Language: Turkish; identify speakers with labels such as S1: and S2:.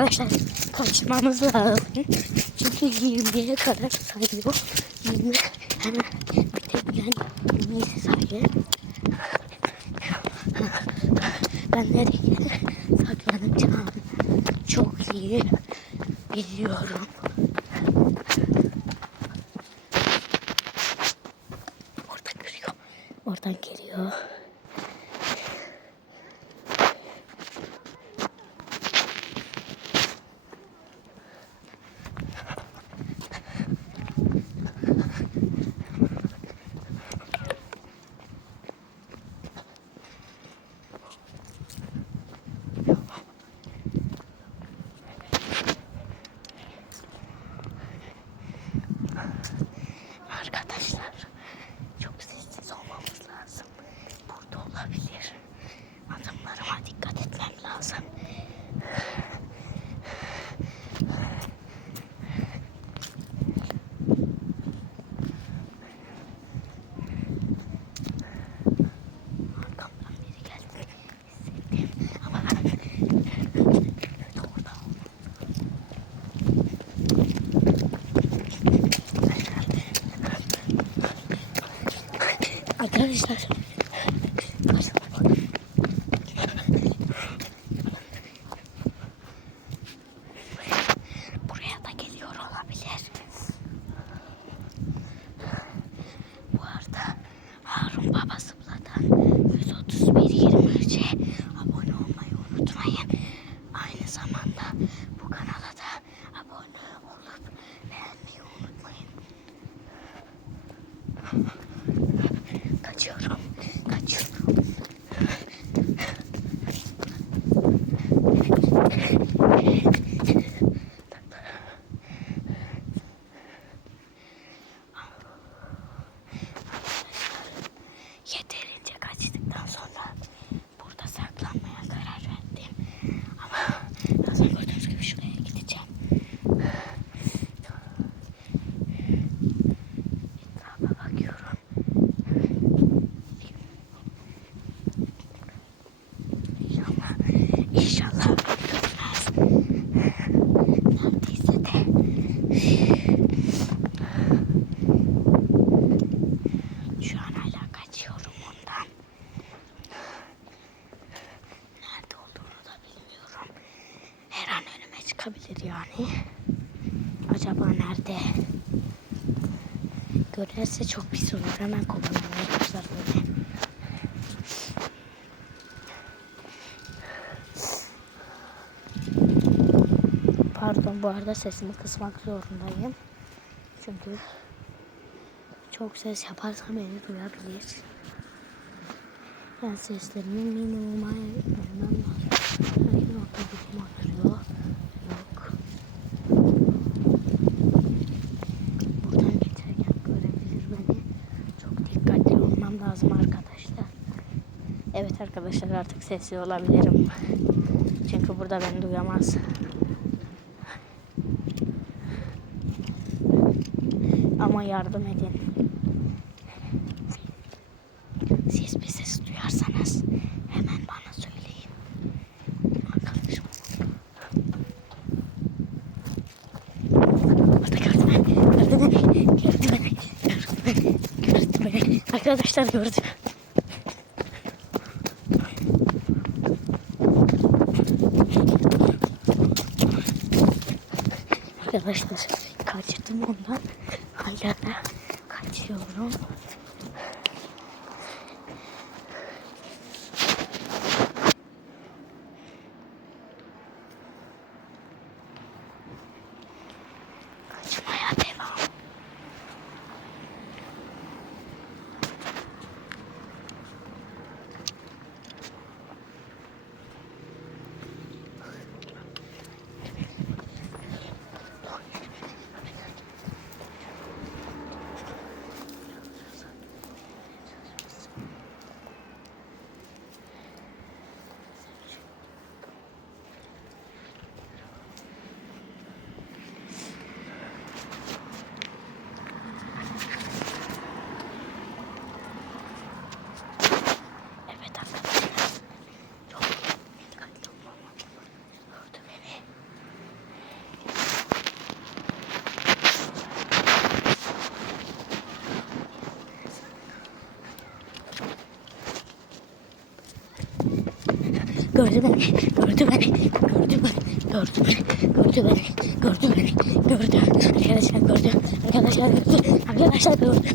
S1: Arkadaşlar kaçmamız lazım. Çünkü 20'ye kadar sayıyor. 20 hemen bitebilen 20 sayıyor. Ben nereye saklanacağım çok iyi biliyorum. Orada görüyor. Oradan geliyor. Arkadaşlar. Yani. Acaba nerede? Görerse çok pis olur. Hemen kovalamaya başlar böyle. Pardon bu arada sesimi kısmak zorundayım. Çünkü çok ses yaparsam beni duyabilir. Ben seslerimi minimuma indirmem lazım. Belki nokta bizim Evet arkadaşlar artık sessiz olabilirim. Çünkü burada beni duyamaz. Ama yardım edin. Siz bir ses duyarsanız hemen bana söyleyin. Arkadaşım. Beni. Gördü beni. Gördü beni. Gördü beni. Gördü beni. Arkadaşlar gördü. Arkadaşlar kaçtım ondan. Hala da kaçıyorum. Gördü beni, gördü beni, gördü beni, gördü beni, gördü beni, gördü beni, gördü. Arkadaşlar gördü, arkadaşlar gördü, arkadaşlar gördü.